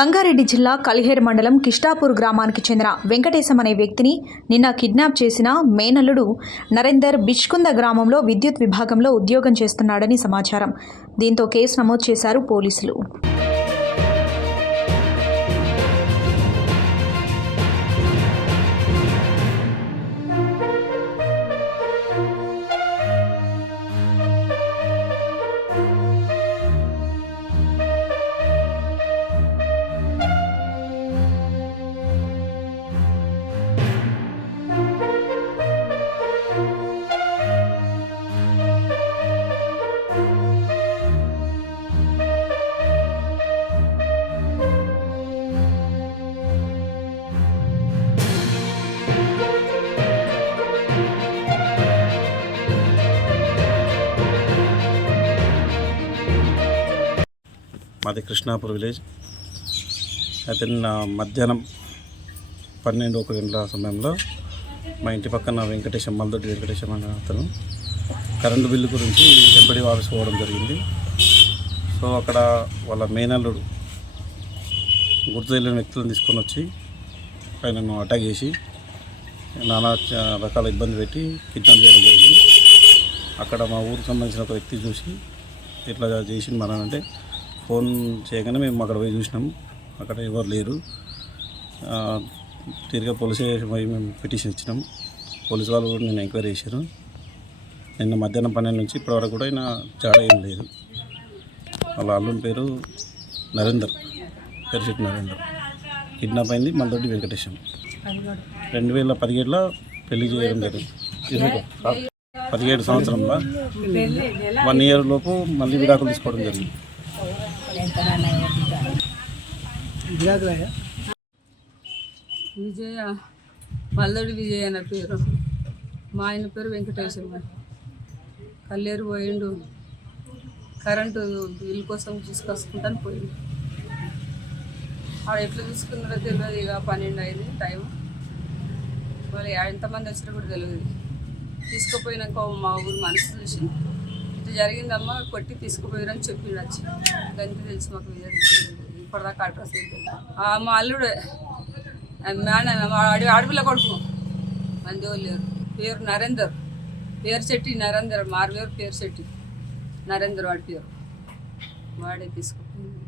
సంగారెడ్డి జిల్లా కలిహేర్ మండలం కిష్టాపూర్ గ్రామానికి చెందిన వెంకటేశం అనే వ్యక్తిని నిన్న కిడ్నాప్ చేసిన మేనల్లుడు నరేందర్ బిష్కుంద గ్రామంలో విద్యుత్ విభాగంలో ఉద్యోగం చేస్తున్నాడని సమాచారం. దీంతో కేసు నమోదు చేశారు పోలీసులు. మాది కృష్ణాపూర్ విలేజ్. అయితే నిన్న మధ్యాహ్నం పన్నెండు ఒక గంటల సమయంలో మా ఇంటి పక్కన వెంకటేశం మల్దొడ్డి వెంకటేశం అనే అతను కరెంటు బిల్లు గురించి వెంబడి ఆఫీస్ పోవడం జరిగింది. సో అక్కడ వాళ్ళ మేనల్లుడు గుర్తు తెలియని వ్యక్తులను తీసుకొని వచ్చి ఆయనను అటాక్ చేసి నానా రకాల ఇబ్బంది పెట్టి కిడ్నాప్ చేయడం జరిగింది. అక్కడ మా ఊరికి సంబంధించిన ఒక వ్యక్తి చూసి ఇట్లా చేసింది మన అంటే ఫోన్ చేయగానే మేము అక్కడ పోయి చూసినాం. అక్కడ ఎవరు లేరు. తీరుగా తిరిగి పోలీస్ స్టేషన్ పోయి మేము పిటిషన్ ఇచ్చినాం. పోలీస్ వాళ్ళు కూడా నేను ఎంక్వైరీ చేశారు. నిన్న మధ్యాహ్నం పన్నెండు నుంచి ఇప్పటివరకు కూడా ఆయన జాడ ఏం లేదు. వాళ్ళ అల్లుని పేరు నరేందర్. పేరు చెట్టు నరేందర్. కిడ్నాప్ అయింది మల్దొడ్డి వెంకటేశం. రెండు వేల పదిహేడులో పెళ్ళి చేయడం జరిగింది. పదిహేడు సంవత్సరంలో వన్ ఇయర్ లోపు మళ్ళీ విడాకులు తీసుకోవడం జరిగింది. విజయ మల్లడి విజయ అనే పేరు. మా ఆయన పేరు వెంకటేశ్వర. కల్లేరు పోయిండు. కరెంటు బిల్ కోసం తీసుకొసుకుంటాను పోయిండు. ఆడ ఎట్లా చూసుకున్నారో తెలియదు ఇక పన్నెండు అయింది టైం మళ్ళీ ఎంతమంది వచ్చినా కూడా తెలియదు. తీసుకుపోయినాక మా ఊరు మనసు చూసింది ఇట్లా జరిగిందమ్మా కొట్టి తీసుకుపోయారని చెప్పిండు వచ్చి గంతి తెలిసి మాకు ఇప్పటిదాకా అడ్రస్ ఏంటి మా అల్లుడే మేన అడవి అడవిలో కొడుకు. మంది లేరు. పేరు నరేందర్. పేరు చెట్టి నరేందర్ మారు పేరు పేరు నరేందర్ వాడి పేరు. వాడే తీసుకుపోయింది.